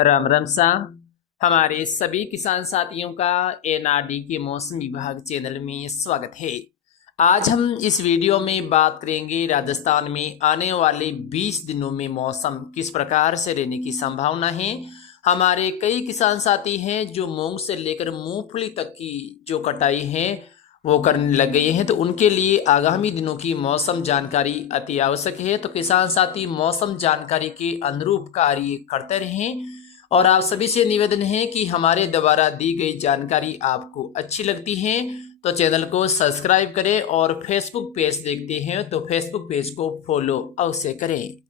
राम राम सा हमारे सभी किसान साथियों का एनआरडी के मौसम विभाग चैनल में स्वागत है। आज हम इस वीडियो में बात करेंगे राजस्थान में आने वाले 20 दिनों में मौसम किस प्रकार से रहने की संभावना है। हमारे कई किसान साथी हैं जो मूंग से लेकर मूंगफली तक की जो कटाई है वो करने लग गए हैं, तो उनके लिए आगामी दिनों की मौसम जानकारी अति आवश्यक है। तो किसान साथी मौसम जानकारी के अनुरूप कार्य करते रहें और आप सभी से निवेदन है कि हमारे द्वारा दी गई जानकारी आपको अच्छी लगती है तो चैनल को सब्सक्राइब करें और फेसबुक पेज देखते हैं तो फेसबुक पेज को फॉलो अवश्य करें।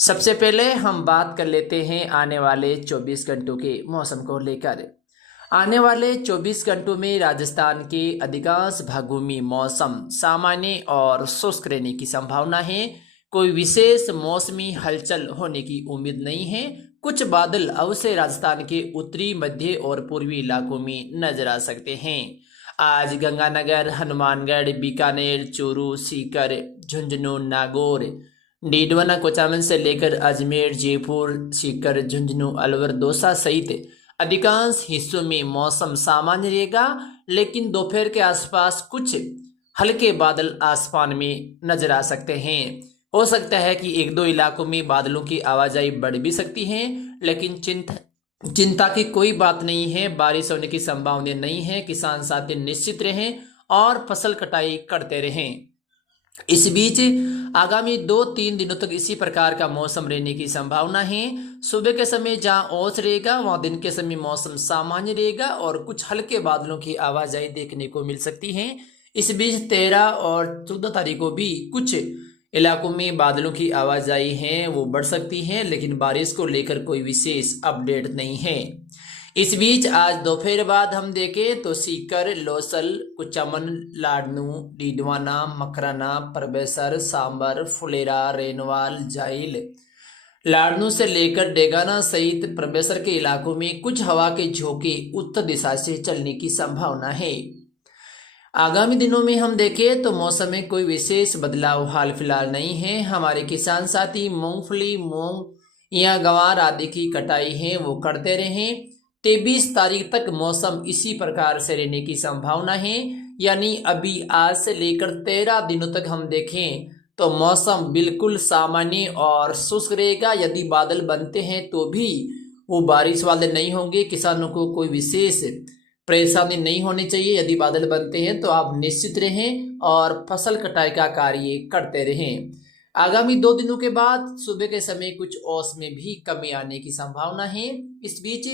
सबसे पहले हम बात कर लेते हैं आने वाले 24 घंटों के मौसम को लेकर। आने वाले 24 घंटों में राजस्थान के अधिकांश भागों में मौसम सामान्य और शुष्क रहने की संभावना है। कोई विशेष मौसमी हलचल होने की उम्मीद नहीं है। कुछ बादल अवश्य राजस्थान के उत्तरी, मध्य और पूर्वी इलाकों में नजर आ सकते हैं। आज गंगानगर, हनुमानगढ़, बीकानेर, चूरू, सीकर, झुंझुनू, नागौर, डीडवाना, कोचामन से लेकर अजमेर, जयपुर, सीकर, झुंझुनू, अलवर, दौसा सहित अधिकांश हिस्सों में मौसम सामान्य रहेगा, लेकिन दोपहर के आसपास कुछ हल्के बादल आसमान में नजर आ सकते हैं। हो सकता है कि एक दो इलाकों में बादलों की आवाजाही बढ़ भी सकती है, लेकिन चिंता की कोई बात नहीं है। बारिश होने की संभावना नहीं है। किसान साथी निश्चित रहें और फसल कटाई करते रहें। इस बीच आगामी 2-3 दिनों तक इसी प्रकार का मौसम रहने की संभावना है। सुबह के समय जहां ओस रहेगा वहां दिन के समय मौसम सामान्य रहेगा और कुछ हल्के बादलों की आवाजाही देखने को मिल सकती है। इस बीच 13 और 14 तारीख को भी कुछ इलाकों में बादलों की आवाजाही है वो बढ़ सकती है, लेकिन बारिश को लेकर कोई विशेष अपडेट नहीं है। इस बीच आज दोपहर बाद हम देखें तो सीकर, लोसल, कुचामन, लाडनू, डीडवाना, मकराना, परबेसर, सांबर, फुलेरा, रेनवाल, जाइल, लाडनू से लेकर डेगाना सहित परबेसर के इलाकों में कुछ हवा के झोंके उत्तर दिशा से चलने की संभावना है। आगामी दिनों में हम देखें तो मौसम में कोई विशेष बदलाव हाल फिलहाल नहीं है। हमारे किसान साथी मूंगफली, मूंग या गंवार आदि की कटाई है वो करते रहें। 23 तारीख तक मौसम इसी प्रकार से रहने की संभावना है, यानी अभी आज से लेकर 13 दिनों तक हम देखें तो मौसम बिल्कुल सामान्य और शुष्क रहेगा। यदि बादल बनते हैं तो भी वो बारिश वाले नहीं होंगे। किसानों को कोई विशेष परेशानी नहीं होनी चाहिए। यदि बादल बनते हैं तो आप निश्चित रहें और फसल कटाई का कार्य करते रहें। आगामी 2 दिनों के बाद सुबह के समय कुछ औस में भी कमी आने की संभावना है। इस बीच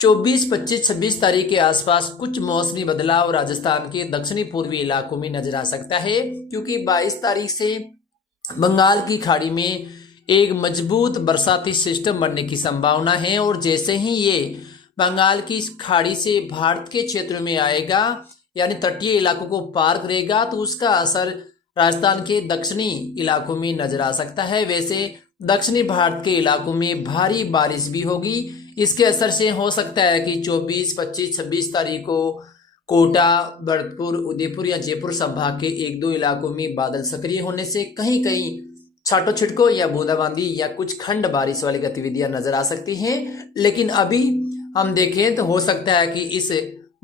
24, 25, 26 तारीख के आसपास कुछ मौसमी बदलाव राजस्थान के दक्षिणी पूर्वी इलाकों में नजर आ सकता है, क्योंकि 22 तारीख से बंगाल की खाड़ी में एक मजबूत बरसाती सिस्टम बनने की संभावना है और जैसे ही ये बंगाल की खाड़ी से भारत के क्षेत्र में आएगा, यानी तटीय इलाकों को पार करेगा, तो उसका असर राजस्थान के दक्षिणी इलाकों में नजर आ सकता है। वैसे दक्षिणी भारत के इलाकों में भारी बारिश भी होगी। इसके असर से हो सकता है कि 24, 25, 26 तारीख को कोटा, भरतपुर, उदयपुर या जयपुर संभाग के 1-2 इलाकों में बादल सक्रिय होने से कहीं कहीं छाटो छिटको या बूंदाबांदी या कुछ खंड बारिश वाली गतिविधियां नजर आ सकती हैं। लेकिन अभी हम देखें तो हो सकता है कि इस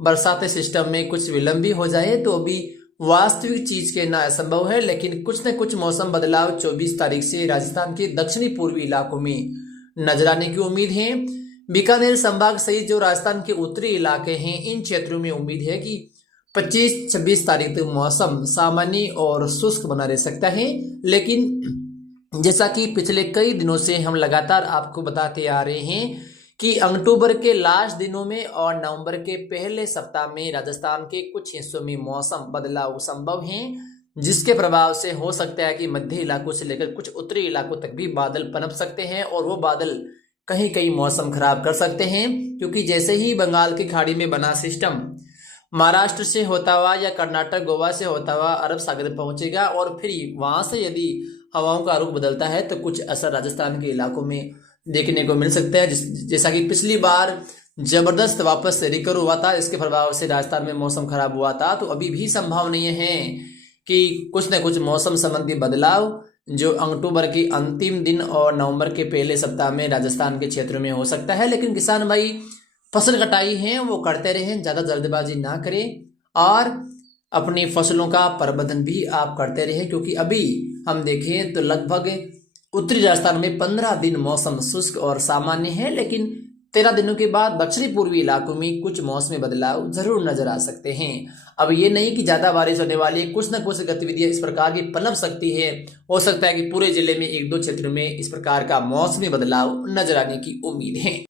बरसाती सिस्टम में कुछ विलंब भी हो जाए, तो अभी वास्तविक चीज कहना असंभव है। लेकिन कुछ न कुछ मौसम बदलाव 24 तारीख से राजस्थान के दक्षिणी पूर्वी इलाकों में नजर आने की उम्मीद है। बीकानेर संभाग सहित जो राजस्थान के उत्तरी इलाके हैं, इन क्षेत्रों में उम्मीद है कि 25-26 तारीख तक मौसम सामान्य और शुष्क बना रह सकता है। लेकिन जैसा कि पिछले कई दिनों से हम लगातार आपको बताते आ रहे हैं कि अक्टूबर के लास्ट दिनों में और नवंबर के पहले सप्ताह में राजस्थान के कुछ हिस्सों में मौसम बदलाव संभव है, जिसके प्रभाव से हो सकता है कि मध्य इलाकों से लेकर कुछ उत्तरी इलाकों तक भी बादल पनप सकते हैं और वो बादल कहीं कहीं मौसम खराब कर सकते हैं। क्योंकि जैसे ही बंगाल की खाड़ी में बना सिस्टम महाराष्ट्र से होता हुआ या कर्नाटक, गोवा से होता हुआ अरब सागर पहुंचेगा और फिर वहां से यदि हवाओं का रुख बदलता है तो कुछ असर राजस्थान के इलाकों में देखने को मिल सकता है। जैसा कि पिछली बार जबरदस्त वापस रिकवर हुआ था, इसके प्रभाव से राजस्थान में मौसम खराब हुआ था, तो अभी भी संभावनीय है कि कुछ न कुछ मौसम संबंधी बदलाव जो अक्टूबर के अंतिम दिन और नवंबर के पहले सप्ताह में राजस्थान के क्षेत्रों में हो सकता है। लेकिन किसान भाई फसल कटाई है वो करते रहें, ज़्यादा जल्दबाजी ना करें और अपनी फसलों का प्रबंधन भी आप करते रहें, क्योंकि अभी हम देखें तो लगभग उत्तरी राजस्थान में 15 दिन मौसम शुष्क और सामान्य है, लेकिन 13 दिनों के बाद दक्षिणी पूर्वी इलाकों में कुछ मौसमी बदलाव जरूर नजर आ सकते हैं। अब ये नहीं कि ज्यादा बारिश होने वाली है, कुछ न कुछ गतिविधियां इस प्रकार की पनप सकती है। हो सकता है कि पूरे जिले में एक दो क्षेत्रों में इस प्रकार का मौसमी बदलाव नजर आने की उम्मीद है।